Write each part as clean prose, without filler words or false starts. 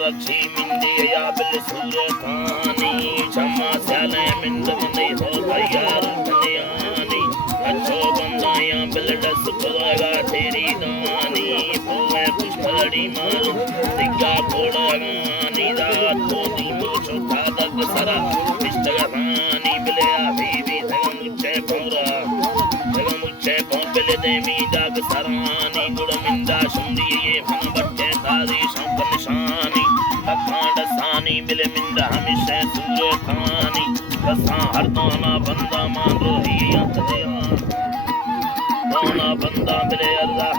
रक्षी मिंदी या बिल सूरतानी क्षमा स्याले मिंद मंदी हो यार बनियानी अच्छो बंदाया बिल दस कोगा तेरी दानी होवे पुष्पड़ी मार दिग्गा कोड़गानी रात को दी मोचो कादक सरा इष्टगानी बिले आबीबी मुझे पौरा मुझे पौर बिले देवी दाग सरानी गुड़ मिंदा सुंदी ये मन बट्टे दादी शौक निशानी अखांड सानी मिले मिंदा हमेशा सूर खानी रसा हर दोना बंदा मान रोही अंत दिया दोना बंदा मिले अल्लाह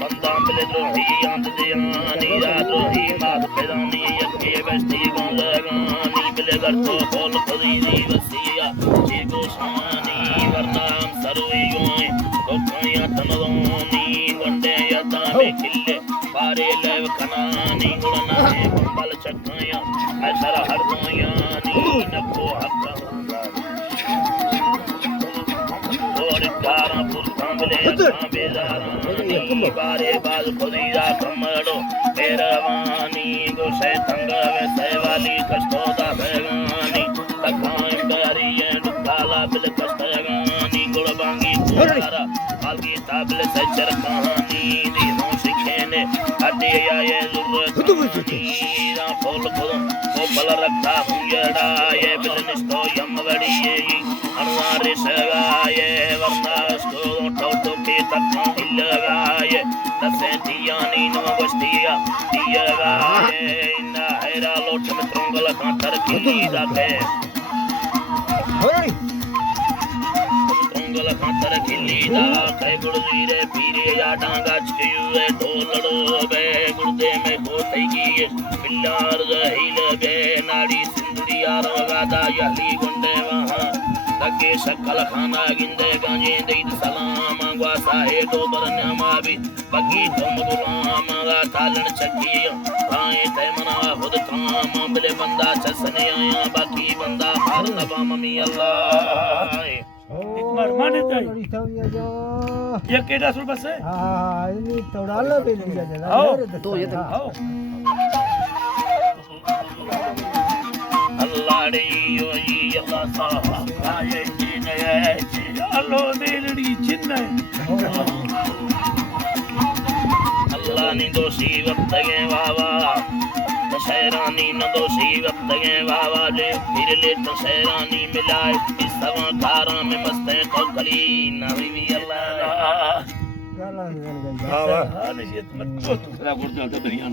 बंदा मिले रोही अंत दिया नीरा रोही बात पैदानी यके बस्ती गौं लगानी मिले घर तो बोल खरीदी वसिया ये गोशानी वरना हम सरोई यों तो काया तनदोनी वंडे यदा में खिले बारे लेव खनानी गुड़ना है बंबल चक्काया ऐसा हर दोयानी नको हक्का और कारा पुरखा मिले अखा बेजारानी बारे बाज खुदीरा कमड़ो मेरवानी गोशे तंगा वैसे वाली कष्टोदा भगानी तकाएं डरिए डुकाला बिल कष्टगानी गुड़ बांगी कुआरा बागी ताबले सचर कहानी दीनों सिखेने अड्डे आए जुर्रतानी रा फूल खुदों वो बल रखा हुंजड़ा ये बिल निष्ठो यम वड़िए अनवारे सगाए वरना उसको टोटो के तक हिलगाए दसे दियानी नो बस्तिया दियगाए इन्ना हैरा लोट में त्रोंगल कांतर खिली जाके त्रोंगल कांतर खिली दा कई गुड़जीरे पीरे या डांगा चुए ढोलड़ो बे गुड़दे में होते की पिल्लार गहिल बे नाड़ी सिंदड़ी आरोगा दा यही गुंडे वहां तके शकल खाना गिंदे गांजे देद सलाम ग्वासा है तो बरनमा भी बगी तुम गुलाम गा तालन चकी आए ते मना खुद काम बिले बंदा चसने आया बाकी बंदा मार नबा मम्मी अल्लाह एक बार माने ताई ये केड़ा सुर बस है हां ये तोड़ा लो बे लिया जरा आओ तो ये आओ अल्लाह रे यो अल्लाह सा आए जिने अल्लाह देलड़ी चिन्ने अल्लाह नी दोषी वक्त गए वावा शहरानी न दोषी वक्त गए वावा जे फिर ले तो शहरानी मिलाए इस सवा कारा में मस्त है तो गली ना भी अल्लाह चला गया वाह वाह नसीहत मत तो गुरदाल तो दुनिया